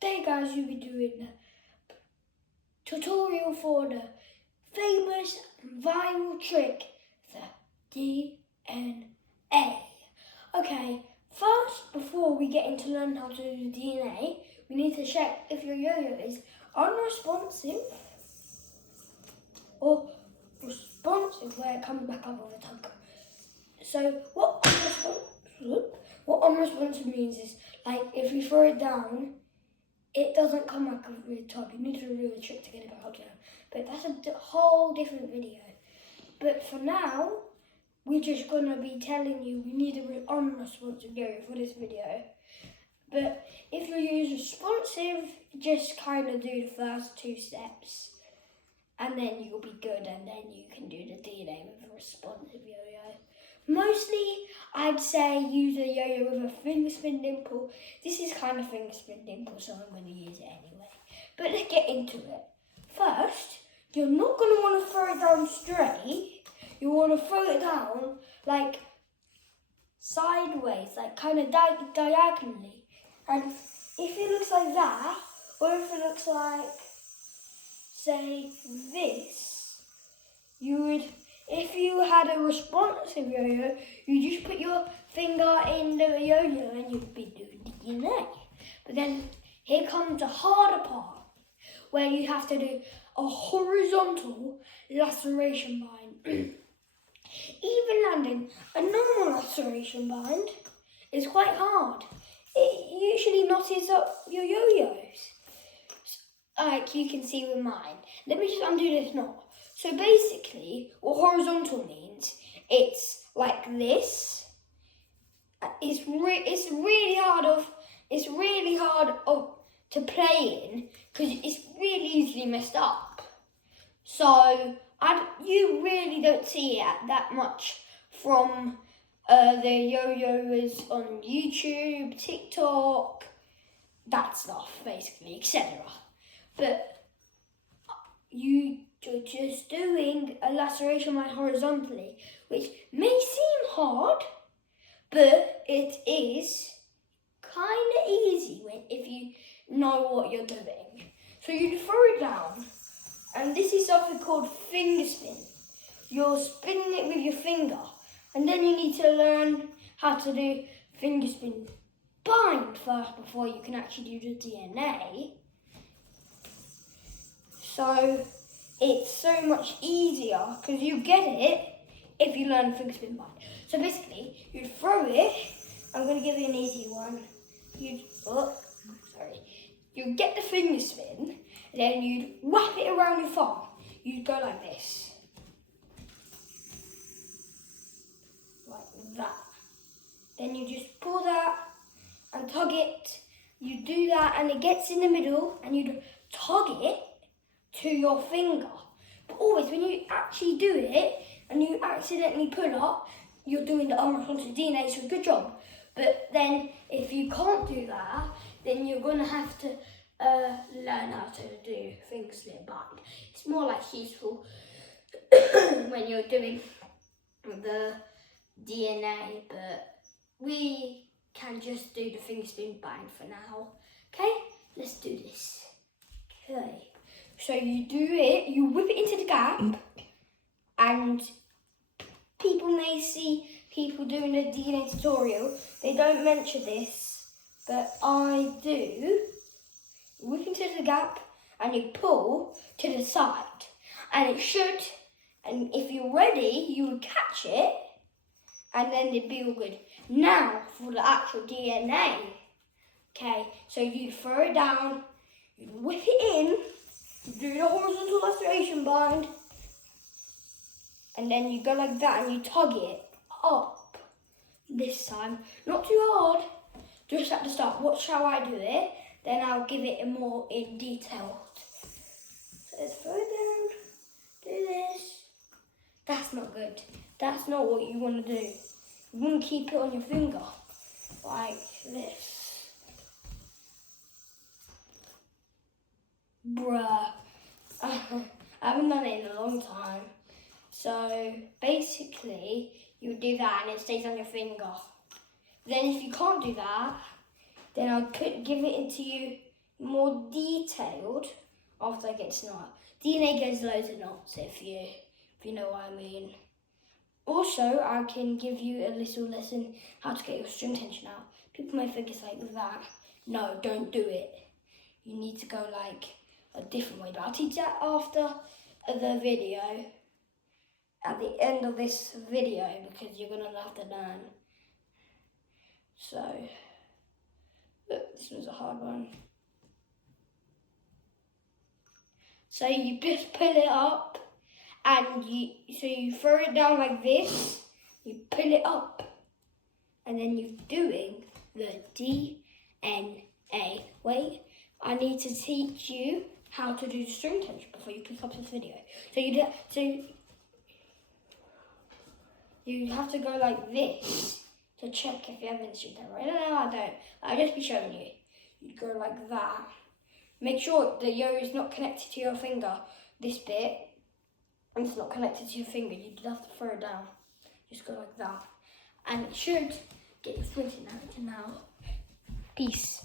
Today guys, we'll be doing a tutorial for the famous viral trick, the DNA. Okay, first, before we get into learning how to do the DNA, we need to check if your yo-yo is unresponsive or responsive where it comes back up with a tug. So what unresponsive means is, like, if you throw it down, it doesn't come back up with a tug. You need to do a trick to get it back up down. But that's a whole different video. But for now, we're just going to be telling you we need an unresponsive yo-yo for this video. But if your yo-yo is responsive, just kind of do the first 2 steps. And then you'll be good, and then you can do the DNA with a responsive yo-yo. Mostly, I'd say use a yo-yo with a finger spin dimple. This is kind of finger spin dimple, so I'm going to use it anyway. But let's get into it. First, you're not going to want to throw it down straight. You want to throw it down like sideways, like kind of diagonally. And if it looks like that, or if it looks like, say, this, you would, if you had a responsive yo-yo, you just put your finger in the yo-yo and you'd be doing DNA. But then here comes the harder part, where you have to do a horizontal laceration bind. Even landing a normal laceration bind is quite hard. It usually knotted up your yo-yos, like you can see with mine. Let me just undo this knot. So basically, what horizontal means, it's like this. It's really hard to play in because it's really easily messed up. So you really don't see it that much from the yo-yoers on YouTube, TikTok, that stuff basically, etc. But you're just doing a laceration line horizontally, which may seem hard, but it is kind of easy if you know what you're doing. So you throw it down, and this is something called finger spin. You're spinning it with your finger, and then you need to learn how to do finger spin bind first before you can actually do the DNA. So it's so much easier you get it if you learn finger spin bind. So basically, you'd throw it. I'm going to give you an easy one. You'd get the finger spin, and then you'd wrap it around your thumb. You'd go like this. Like that. Then you just pull that and tug it. You do that and it gets in the middle, and you'd tug it to your finger. But always when you actually do it and you accidentally pull up, you're doing the unresponsive DNA, so good job. But then if you can't do that, then you're going to have to learn how to do finger slip bind. It's more like useful when you're doing the DNA, but we can just do the finger spin bind for now. Okay, let's do this. Okay, so you do it, you whip it into the gap, and people may see people doing a DNA tutorial. They don't mention this, but I do. You whip into the gap and you pull to the side, and it should, and if you're ready, you would catch it, and then it'd be all good. Now for the actual DNA. Okay, so you throw it down, you whip it in, you do the horizontal laceration bind, and then you go like that and you tug it up this time. Not too hard, just at the start. Watch how I do it, then I'll give it more in detail. So let's throw it down, do this. That's not good. That's not what you want to do. You want to keep it on your finger, like this. Bruh. I haven't done it in a long time. So basically, you do that and it stays on your finger. Then if you can't do that, then I'll give it into you more detailed after I get to know it. DNA gets loads of knots if you know what I mean. Also, I can give you a little lesson how to get your string tension out. People may think it's like that. No, don't do it. You need to go like a different way. But I'll teach that after the video, at the end of this video, because you're gonna have to learn. So, look, this one's a hard one. So you just pull it up, and you throw it down like this. You pull it up, and then you're doing the DNA. Wait, I need to teach you how to do the string tension before you click up this video. You have to go like this to check if you have any string tension. I don't know, I don't. I'll just be showing you. You go like that. Make sure the yo is not connected to your finger. This bit, and it's not connected to your finger. You just have to throw it down. Just go like that, and it should get your string tension out now. Peace.